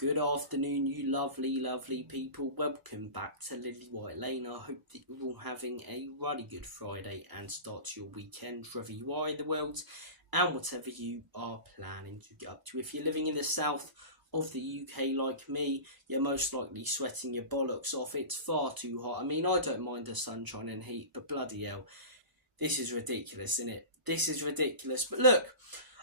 Good afternoon, you lovely people. Welcome back to Lily White Lane. I hope that you're all having a really good Friday and start to your weekend, wherever you are in the world and whatever you are planning to get up to. If you're living in the south of the UK like me, you're most likely sweating your bollocks off. It's far too hot. I mean, I don't mind the sunshine and heat, but bloody hell, this is ridiculous, isn't it? This is ridiculous. But look,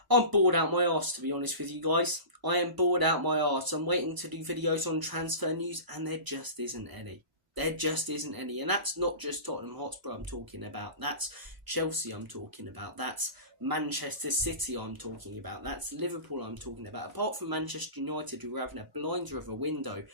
I'm bored out my arse, to be honest with you guys. I am bored out my arse. I'm waiting to do videos on transfer news and there just isn't any. There just isn't any. And that's not just Tottenham Hotspur I'm talking about. That's Chelsea I'm talking about. That's Manchester City I'm talking about. That's Liverpool I'm talking about. Apart from Manchester United, who are having a blinder of a window,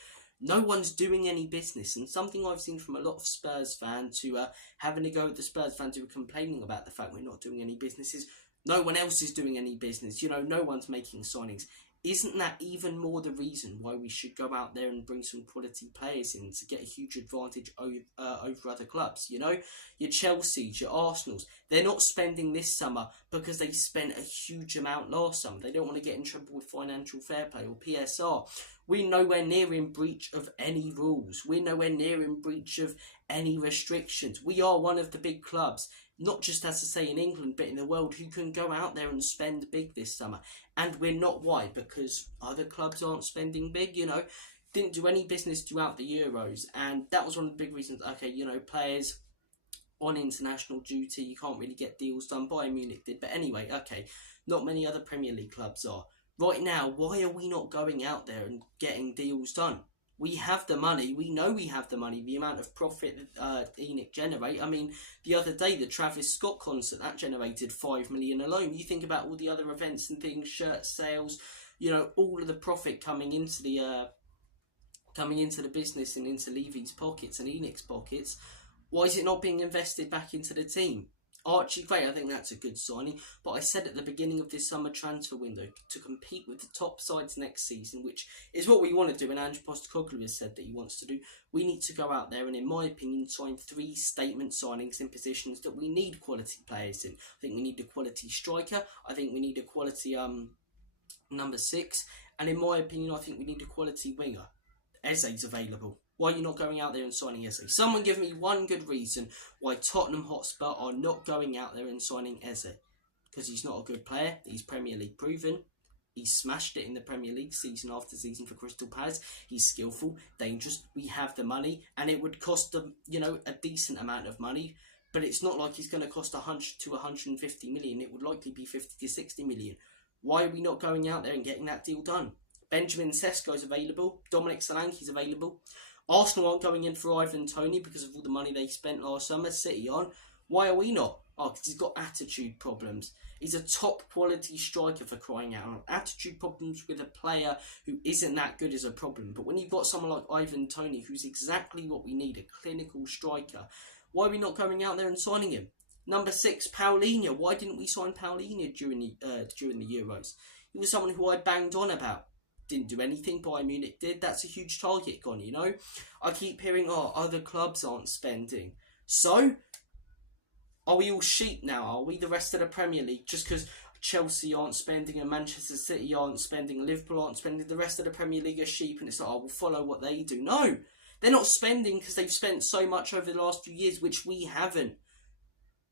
no one's doing any business. And something I've seen from a lot of Spurs fans who are having a go at the Spurs fans who are complaining about the fact we're not doing any business is no one else is doing any business. You know, no one's making signings. Isn't that even more the reason why we should go out there and bring some quality players in to get a huge advantage over other clubs? You know, your Chelseas, your Arsenals, they're not spending this summer because they spent a huge amount last summer. They don't want to get in trouble with financial fair play or PSR. We're nowhere near in breach of any rules. We're nowhere near in breach of any restrictions. We are one of the big clubs, not just as I say in England, but in the world, who can go out there and spend big this summer. And we're not. Why? Because other clubs aren't spending big, you know. Didn't do any business throughout the Euros. And that was one of the big reasons. Okay, you know, players on international duty, you can't really get deals done. Bayern Munich did. But anyway, okay, not many other Premier League clubs are. Right now, why are we not going out there and getting deals done? We have the money. We know we have the money. The amount of profit ENIC generate. I mean, the other day, the Travis Scott concert, that generated 5 million alone. You think about all the other events and things, shirt sales, you know, all of the profit coming into the business and into Levy's pockets and ENIC's pockets. Why is it not being invested back into the team? Archie Gray, I think that's a good signing. But I said at the beginning of this summer transfer window, to compete with the top sides next season, which is what we want to do, and Ange Postecoglou has said that he wants to do, we need to go out there and, in my opinion, sign 3 statement signings in positions that we need quality players in. I think we need a quality striker. I think we need a quality number 6. And in my opinion, I think we need a quality winger. Eze's available. Why are you not going out there and signing Eze? Someone give me one good reason why Tottenham Hotspur are not going out there and signing Eze. Because he's not a good player. He's Premier League proven. He's smashed it in the Premier League season after season for Crystal Palace. He's skillful, dangerous. We have the money. And it would cost them, you know, a decent amount of money. But it's not like he's going to cost 100 to 150 million. It would likely be 50 to 60 million. Why are we not going out there and getting that deal done? Benjamin Sesko's available. Dominic Solanke's available. Arsenal aren't going in for Ivan Toney because of all the money they spent last summer. City on. Why are we not? Oh, because he's got attitude problems. He's a top quality striker, for crying out loud. Attitude problems with a player who isn't that good is a problem. But when you've got someone like Ivan Toney, who's exactly what we need, a clinical striker, why are we not going out there and signing him? Number 6, Paulinho. Why didn't we sign Paulinho during the Euros? He was someone who I banged on about. Didn't do anything. Bayern Munich did. That's a huge target gone, you know. I keep hearing, oh, other clubs aren't spending. So, are we all sheep now? Are we the rest of the Premier League? Just because Chelsea aren't spending and Manchester City aren't spending and Liverpool aren't spending, the rest of the Premier League are sheep and it's like, oh, we'll follow what they do. No, they're not spending because they've spent so much over the last few years, which we haven't.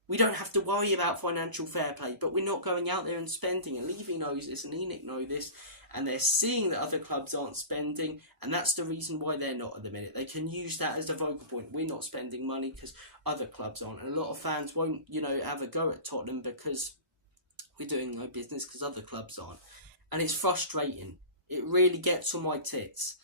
We don't have to worry about financial fair play, but we're not going out there and spending. And Levy knows this and ENIC know this. And they're seeing that other clubs aren't spending, and that's the reason why they're not at the minute. They can use that as a vocal point. We're not spending money because other clubs aren't. And a lot of fans won't, you know, have a go at Tottenham because we're doing no business because other clubs aren't. And it's frustrating. It really gets on my tits.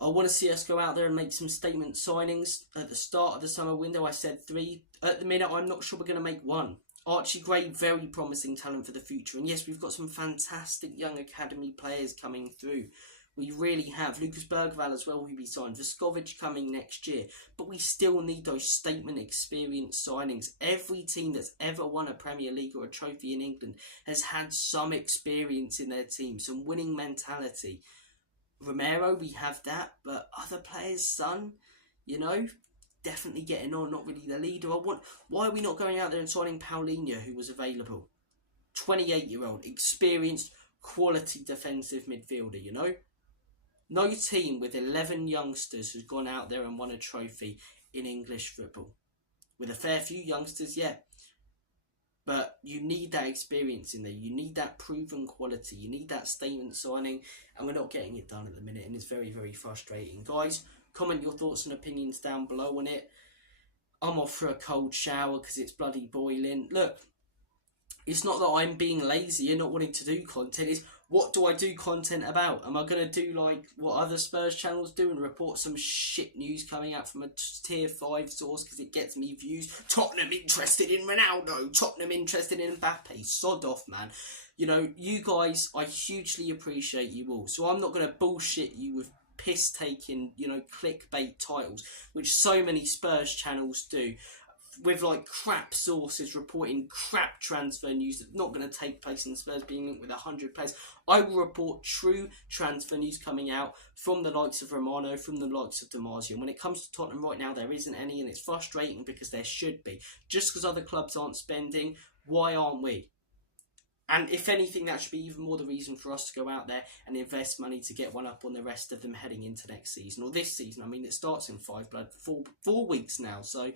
I want to see us go out there and make some statement signings. At the start of the summer window, I said 3. At the minute, I'm not sure we're going to make 1. Archie Gray, very promising talent for the future. And yes, we've got some fantastic young academy players coming through. We really have. Lucas Bergvall as well, who we signed. Voskovic coming next year. But we still need those statement experience signings. Every team that's ever won a Premier League or a trophy in England has had some experience in their team. Some winning mentality. Romero, we have that. But other players, Son, you know, definitely getting on, not really the leader. Why are we not going out there and signing Paulinho, who was available? 28-year-old, experienced, quality defensive midfielder, you know? No team with 11 youngsters has gone out there and won a trophy in English football. With a fair few youngsters, yeah. But you need that experience in there. You need that proven quality. You need that statement signing. And we're not getting it done at the minute. And it's very, very frustrating. Guys, comment your thoughts and opinions down below on it. I'm off for a cold shower because it's bloody boiling. Look, it's not that I'm being lazy and not wanting to do content. It's what do I do content about? Am I going to do like what other Spurs channels do and report some shit news coming out from a tier 5 source because it gets me views? Tottenham interested in Ronaldo. Tottenham interested in Mbappe. Sod off, man. You know, you guys, I hugely appreciate you all. So I'm not going to bullshit you with piss-taking, you know, clickbait titles, which so many Spurs channels do, with like crap sources reporting crap transfer news that's not going to take place in Spurs being linked with 100 players. I will report true transfer news coming out from the likes of Romano, from the likes of Damasio. And when it comes to Tottenham right now, there isn't any, and it's frustrating because there should be. Just because other clubs aren't spending, why aren't we? And if anything, that should be even more the reason for us to go out there and invest money to get one up on the rest of them heading into next season, or this season. I mean, it starts in 4 weeks now, so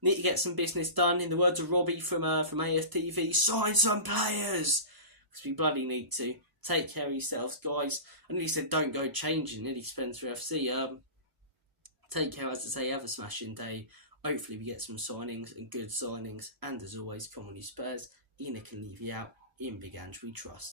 need to get some business done. In the words of Robbie from AFTV, sign some players, because we bloody need to. Take care of yourselves, guys. I nearly said don't go changing, nearly Spencer FC. Take care, as I say, have a smashing day. Hopefully we get some signings and good signings. And as always, come on you Spurs. Ian can leave you out. In Big Ange we trust.